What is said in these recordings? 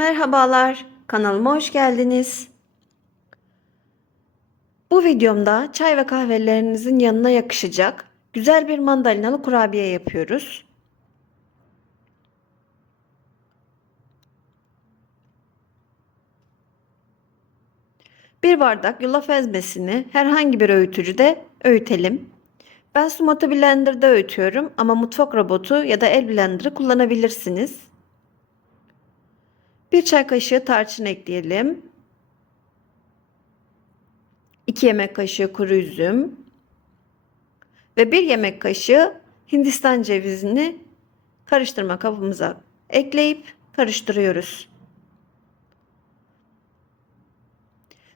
Merhabalar, kanalıma hoş geldiniz. Bu videomda çay ve kahvelerinizin yanına yakışacak güzel bir mandalinalı kurabiye yapıyoruz. Bir bardak yulaf ezmesini herhangi bir öğütücüde öğütelim. Ben Sumata Blender'da öğütüyorum ama mutfak robotu ya da el blenderı kullanabilirsiniz. Bir çay kaşığı tarçın ekleyelim. 2 yemek kaşığı kuru üzüm ve 1 yemek kaşığı Hindistan cevizini karıştırma kabımıza ekleyip karıştırıyoruz.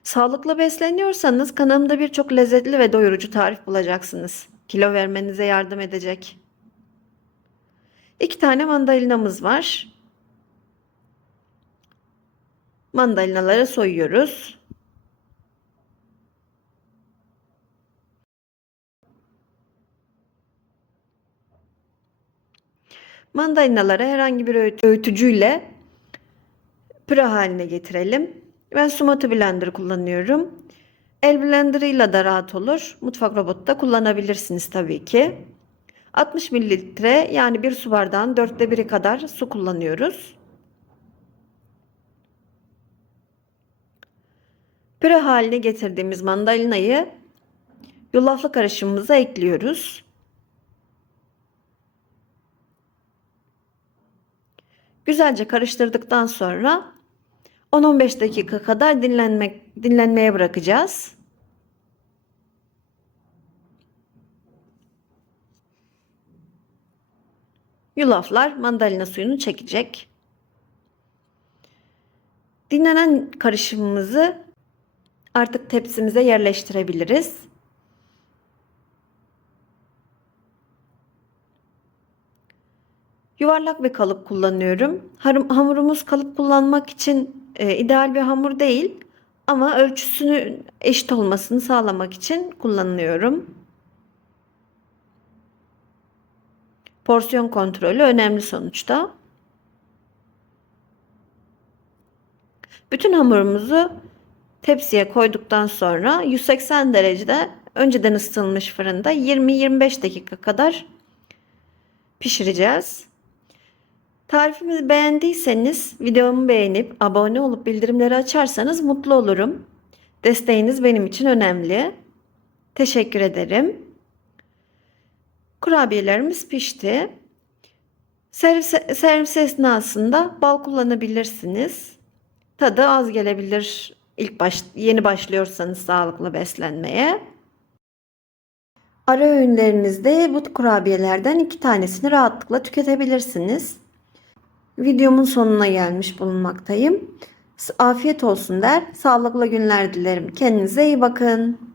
Sağlıklı besleniyorsanız kanalımda birçok lezzetli ve doyurucu tarif bulacaksınız. Kilo vermenize yardım edecek. İki tane mandalinamız var. Mandalinaları soyuyoruz. Mandalinaları herhangi bir öğüt- öğütücüyle püre haline getirelim. Ben Sumatu Blender kullanıyorum. El blenderıyla da rahat olur. Mutfak robotu da kullanabilirsiniz tabii ki. 60 mililitre yani bir su bardağının dörtte biri kadar su kullanıyoruz. Püre haline getirdiğimiz mandalinayı yulaflı karışımımıza ekliyoruz. Güzelce karıştırdıktan sonra 10-15 dakika kadar dinlenmek, dinlenmeye bırakacağız. Yulaflar mandalina suyunu çekecek. Dinlenen karışımımızı artık tepsimize yerleştirebiliriz. Yuvarlak bir kalıp kullanıyorum. Hamurumuz kalıp kullanmak için e, ideal bir hamur değil ama ölçüsünü eşit olmasını sağlamak için kullanıyorum. Porsiyon kontrolü önemli sonuçta. Bütün hamurumuzu tepsiye koyduktan sonra 180 derecede önceden ısıtılmış fırında 20-25 dakika kadar pişireceğiz. Tarifimizi beğendiyseniz videomu beğenip abone olup bildirimleri açarsanız mutlu olurum. Desteğiniz benim için önemli. Teşekkür ederim. Kurabiyelerimiz pişti. Servis, servis esnasında bal kullanabilirsiniz. Tadı az gelebilir ilk baş, yeni başlıyorsanız sağlıklı beslenmeye. Ara öğünlerinizde bu kurabiyelerden iki tanesini rahatlıkla tüketebilirsiniz. Videomun sonuna gelmiş bulunmaktayım. Afiyet olsun der. Sağlıklı günler dilerim. Kendinize iyi bakın.